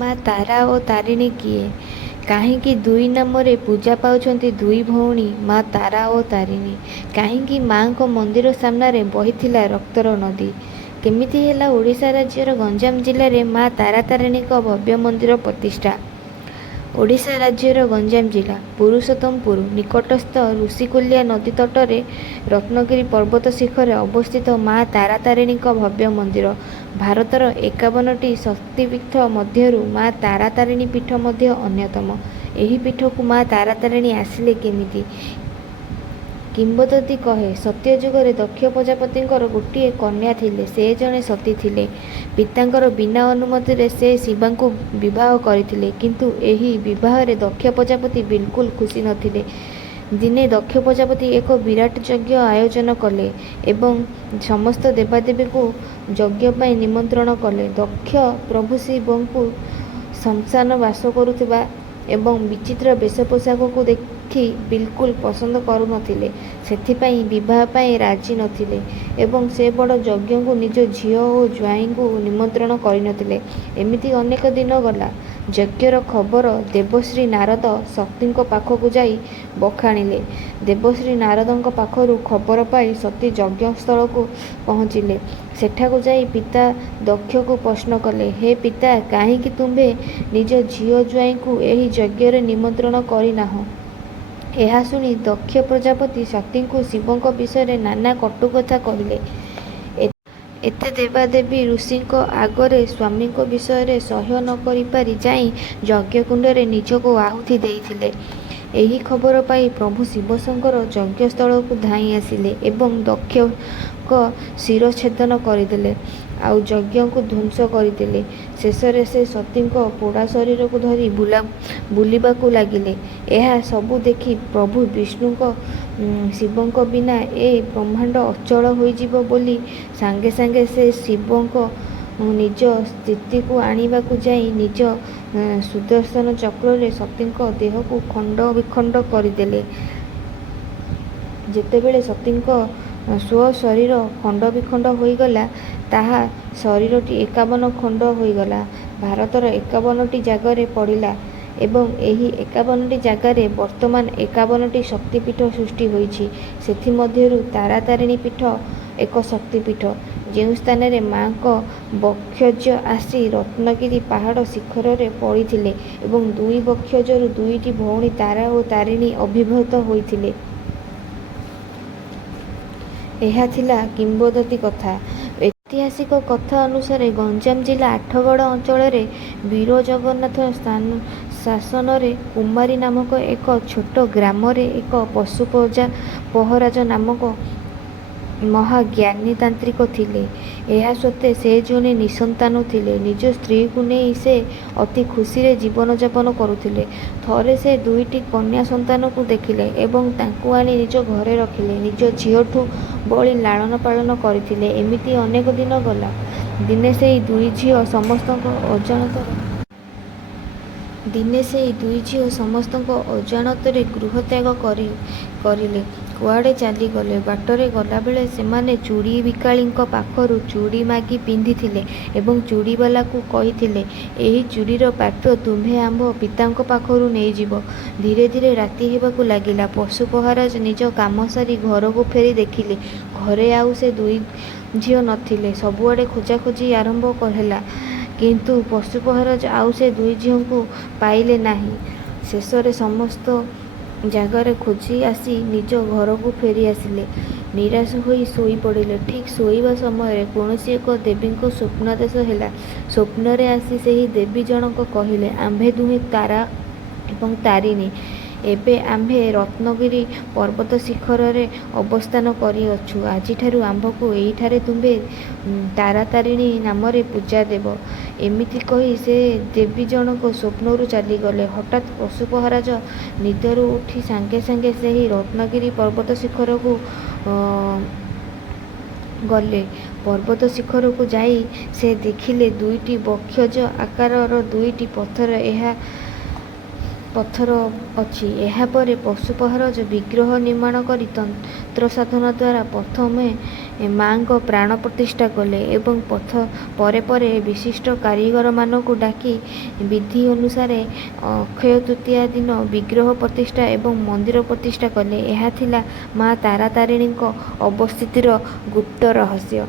ମା ତାରା ଓ ତାରିଣୀ କିଏ? କାହିଁକି ଦୁଇ ନାମରେ ପୂଜା ପାଉଛନ୍ତି ଦୁଇ ଭଉଣୀ ମା ତାରା ଓ ତାରିଣୀ? କାହିଁକି ମାଙ୍କ ମନ୍ଦିର ସାମ୍ନାରେ ବହିଥିଲା ରକ୍ତର ନଦୀ? କେମିତି ହେଲା ଓଡ଼ିଶା ରାଜ୍ୟର ଗଞ୍ଜାମ ଜିଲ୍ଲାରେ ମା ତାରାତାରିଣୀଙ୍କ ଭବ୍ୟ ମନ୍ଦିର ପ୍ରତିଷ୍ଠା? ଓଡ଼ିଶା ରାଜ୍ୟର ଗଞ୍ଜାମ ଜିଲ୍ଲା ପୁରୁଷୋତ୍ତମପୁର ନିକଟସ୍ଥ ଋଷିକୁଲ୍ୟା ନଦୀ ତଟରେ ରତ୍ନଗିରି ପର୍ବତ ଶିଖରରେ ଅବସ୍ଥିତ ମା ତାରାତାରିଣୀଙ୍କ ଭବ୍ୟ ମନ୍ଦିର ଭାରତର 51ଟି ଶକ୍ତିପୀଠ ମଧ୍ୟରୁ ମା ତାରାତାରିଣୀ ପୀଠ ମଧ୍ୟ ଅନ୍ୟତମ। ଏହି ପୀଠକୁ ମା ତାରାତାରିଣୀ ଆସିଲେ କେମିତି? କିମ୍ବଦନ୍ତୀ କହେ, ସତ୍ୟଯୁଗରେ ଦକ୍ଷ ପ୍ରଜାପତିଙ୍କର ଗୋଟିଏ କନ୍ୟା ଥିଲେ। ସେ ଜଣେ ସତୀ ଥିଲେ। ପିତାଙ୍କର ବିନା ଅନୁମତିରେ ସେ ଶିବଙ୍କୁ ବିବାହ କରିଥିଲେ। କିନ୍ତୁ ଏହି ବିବାହରେ ଦକ୍ଷ ପ୍ରଜାପତି ବିଲକୁଲ ଖୁସି ନଥିଲେ। ଦିନେ ଦକ୍ଷ ପ୍ରଜାପତି ଏକ ବିରାଟ ଯଜ୍ଞ ଆୟୋଜନ କଲେ ଏବଂ ସମସ୍ତ ଦେବାଦେବୀଙ୍କୁ ଯଜ୍ଞ ପାଇଁ ନିମନ୍ତ୍ରଣ କଲେ। ଦକ୍ଷ ପ୍ରଭୁ ଶିବଙ୍କୁ ଶ୍ମଶାନ ବାସ କରୁଥିବା ଏବଂ ବିଚିତ୍ର ବେଶ ପୋଷାକକୁ ଦେଖି ବିଲକୁଲ ପସନ୍ଦ କରୁନଥିଲେ। ସେଥିପାଇଁ ବିବାହ ପାଇଁ ରାଜି ନଥିଲେ ଏବଂ ସେ ବଡ଼ ଯଜ୍ଞକୁ ନିଜ ଝିଅ ଓ ଜ୍ୱାଇଁଙ୍କୁ ନିମନ୍ତ୍ରଣ କରିନଥିଲେ। ଏମିତି ଅନେକ ଦିନ ଗଲା। ଯଜ୍ଞର ଖବର ଦେବଶ୍ରୀ ନାରଦ ସତୀଙ୍କ ପାଖକୁ ଯାଇ ବଖାଣିଲେ। ଦେବଶ୍ରୀ ନାରଦଙ୍କ ପାଖରୁ ଖବର ପାଇ ସତୀ ଯଜ୍ଞସ୍ଥଳକୁ ପହଞ୍ଚିଲେ। ସେଠାକୁ ଯାଇ ପିତା ଦକ୍ଷକୁ ପ୍ରଶ୍ନ କଲେ, ହେ ପିତା, କାହିଁକି ତୁମ୍ଭେ ନିଜ ଝିଅ ଜ୍ୱାଇଁଙ୍କୁ ଏହି ଯଜ୍ଞରେ ନିମନ୍ତ୍ରଣ କରିନାହଁ? ଏହା ଶୁଣି ଦକ୍ଷ ପ୍ରଜାପତି ସତୀଙ୍କୁ ଶିବଙ୍କ ବିଷୟରେ ନାନା କଟୁ କଥା କହିଲେ। ଏତେ ଦେବାଦେବୀ ଋଷିଙ୍କ ଆଗରେ ସ୍ୱାମୀଙ୍କ ବିଷୟରେ ସହ୍ୟ ନ କରିପାରି ଯାଇ ଯଜ୍ଞକୁଣ୍ଡରେ ନିଜକୁ ଆହୁତି ଦେଇଥିଲେ। ଏହି ଖବର ପାଇ ପ୍ରଭୁ ଶିବଶଙ୍କର ଯଜ୍ଞସ୍ଥଳକୁ ଧାଇଁ ଆସିଲେ ଏବଂ ଦକ୍ଷଙ୍କ ଶିରଚ୍ଛେଦନ କରିଦେଲେ ଆଉ ଯଜ୍ଞକୁ ଧ୍ୱଂସ କରିଦେଲେ। ଶେଷରେ ସେ ସତୀଙ୍କ ପୋଡ଼ା ଶରୀରକୁ ଧରି ବୁଲିବାକୁ ଲାଗିଲେ। ଏହା ସବୁ ଦେଖି ପ୍ରଭୁ ବିଷ୍ଣୁଙ୍କ ଶିବଙ୍କ ବିନା ଏ ବ୍ରହ୍ମାଣ୍ଡ ଅଚଳ ହୋଇଯିବ ବୋଲି ସାଙ୍ଗେ ସାଙ୍ଗେ ସେ ଶିବଙ୍କ ନିଜ ସ୍ଥିତିକୁ ଆଣିବାକୁ ଯାଇ ନିଜ ସୁଦର୍ଶନ ଚକ୍ରରେ ସତୀଙ୍କ ଦେହକୁ ଖଣ୍ଡ ବିଖଣ୍ଡ କରିଦେଲେ। ଯେତେବେଳେ ସତୀଙ୍କ ସ୍ୱଶରୀର ଖଣ୍ଡ ବିଖଣ୍ଡ ହୋଇଗଲା, ତାହା ଶରୀରଟି 51 ଖଣ୍ଡ ହୋଇଗଲା। ଭାରତର 51ଟି ଜାଗାରେ ପଡ଼ିଲା ଏବଂ ଏହି 51ଟି ଜାଗାରେ ବର୍ତ୍ତମାନ 51ଟି ଶକ୍ତିପୀଠ ସୃଷ୍ଟି ହୋଇଛି। ସେଥିମଧ୍ୟରୁ ତାରାତାରିଣୀ ପୀଠ ଏକ ଶକ୍ତିପୀଠ, ଯେଉଁ ସ୍ଥାନରେ ମାଙ୍କ ବକ୍ଷୋଜ ଆସି ରତ୍ନଗିରି ପାହାଡ଼ ଶିଖରରେ ପଡ଼ିଥିଲେ ଏବଂ ଦୁଇ ବକ୍ଷୋଜରୁ ଦୁଇଟି ଭଉଣୀ ତାରା ଓ ତାରିଣୀ ଆବିର୍ଭୂତ ହୋଇଥିଲେ। ଏହା ଥିଲା କିମ୍ବଦନ୍ତୀ କଥା। ଐତିହାସିକ କଥା ଅନୁସାରେ ଗଞ୍ଜାମ ଜିଲ୍ଲା ଆଠଗଡ଼ ଅଞ୍ଚଳରେ ବୀରଜଗନ୍ନାଥ ଶାସନରେ କୁମାରୀ ନାମକ ଏକ ଛୋଟ ଗ୍ରାମରେ ଏକ ପଶୁପହରାଜ ନାମକ ମହାଜ୍ଞାନୀ ତାନ୍ତ୍ରିକ ଥିଲେ। ଏହା ସତ୍ତ୍ୱେ ସେ ଜଣେ ନିଃସନ୍ତାନ ଥିଲେ। ନିଜ ସ୍ତ୍ରୀକୁ ନେଇ ସେ ଅତି ଖୁସିରେ ଜୀବନଯାପନ କରୁଥିଲେ। ଥରେ ସେ ଦୁଇଟି କନ୍ୟା ସନ୍ତାନକୁ ଦେଖିଲେ ଏବଂ ତାଙ୍କୁ ଆଣି ନିଜ ଘରେ ରଖିଲେ। ନିଜ ଝିଅଠୁ ବଳି ଲାଳନ ପାଳନ କରିଥିଲେ। ଏମିତି ଅନେକ ଦିନ ଗଲା। ଦିନେ ସେହି ଦୁଇ ଝିଅ ସମସ୍ତଙ୍କ ଅଜାଣତରେ ଗୃହତ୍ୟାଗ କରିଲେ, କୁଆଡ଼େ ଚାଲିଗଲେ। ବାଟରେ ଗଲାବେଳେ ସେମାନେ ଚୁଡ଼ି ବିକାଳିଙ୍କ ପାଖରୁ ଚୁଡ଼ି ମାଗି ପିନ୍ଧିଥିଲେ ଏବଂ ଚୁଡ଼ିବାଲାକୁ କହିଥିଲେ, ଏହି ଚୁଡ଼ିର ପ୍ରାପ୍ୟ ତୁମ୍ଭେ ଆମ୍ଭ ପିତାଙ୍କ ପାଖରୁ ନେଇଯିବ। ଧୀରେ ଧୀରେ ରାତି ହେବାକୁ ଲାଗିଲା। ପଶୁପହରାଜ ନିଜ କାମ ସାରି ଘରକୁ ଫେରି ଦେଖିଲେ, ଘରେ ଆଉ ସେ ଦୁଇ ଝିଅ ନଥିଲେ। ସବୁଆଡ଼େ ଖୋଜାଖୋଜି ଆରମ୍ଭ ହେଲା, କିନ୍ତୁ ପଶୁପହରାଜ ଆଉ ସେ ଦୁଇ ଝିଅଙ୍କୁ ପାଇଲେ ନାହିଁ। ଶେଷରେ ସମସ୍ତ ଜାଗାରେ ଖୋଜି ଆସି ନିଜ ଘରକୁ ଫେରି ଆସିଲେ। ନିରାଶ ହୋଇ ଶୋଇପଡ଼ିଲେ। ଠିକ୍ ଶୋଇବା ସମୟରେ କୌଣସି ଏକ ଦେବୀଙ୍କ ସ୍ୱପ୍ନାଦେଶ ହେଲା। ସ୍ୱପ୍ନରେ ଆସି ସେହି ଦେବୀ ଜଣକ କହିଲେ, ଆମ୍ଭେ ଦୁହେଁ ତାରା ଏବଂ ତାରିଣୀ। ଏବେ ଆମ୍ଭେ ରତ୍ନଗିରି ପର୍ବତ ଶିଖରରେ ଅବସ୍ଥାନ କରିଅଛୁ। ଆଜିଠାରୁ ଆମ୍ଭକୁ ଏହିଠାରେ ତୁମ୍ଭେ ତାରାତାରିଣୀ ନାମରେ ପୂଜା ଦେବ। ଏମିତି କହି ସେ ଦେବୀ ଜଣକ ସ୍ୱପ୍ନରୁ ଚାଲିଗଲେ। ହଠାତ୍ ପଶୁପହରାଜ ନିଦରୁ ଉଠି ସାଙ୍ଗେ ସାଙ୍ଗେ ସେହି ରତ୍ନଗିରି ପର୍ବତ ଶିଖରକୁ ଗଲେ। ପର୍ବତ ଶିଖରକୁ ଯାଇ ସେ ଦେଖିଲେ ଦୁଇଟି ବକ୍ଷୋଜ ଆକାରର ଦୁଇଟି ପଥର ଅଛି। ଏହାପରେ ପଶୁପହରାଜ ବିଗ୍ରହ ନିର୍ମାଣ କରି ତନ୍ତ୍ର ସାଧନା ଦ୍ୱାରା ପ୍ରଥମେ ମାଙ୍କ ପ୍ରାଣ ପ୍ରତିଷ୍ଠା କଲେ ଏବଂ ପରେ ପରେ ବିଶିଷ୍ଟ କାରିଗରମାନଙ୍କୁ ଡାକି ବିଧି ଅନୁସାରେ ଅକ୍ଷୟ ତୃତୀୟା ଦିନ ବିଗ୍ରହ ପ୍ରତିଷ୍ଠା ଏବଂ ମନ୍ଦିର ପ୍ରତିଷ୍ଠା କଲେ। ଏହା ଥିଲା ମା ତାରାତାରିଣୀଙ୍କ ଅବସ୍ଥିତିର ଗୁପ୍ତ ରହସ୍ୟ।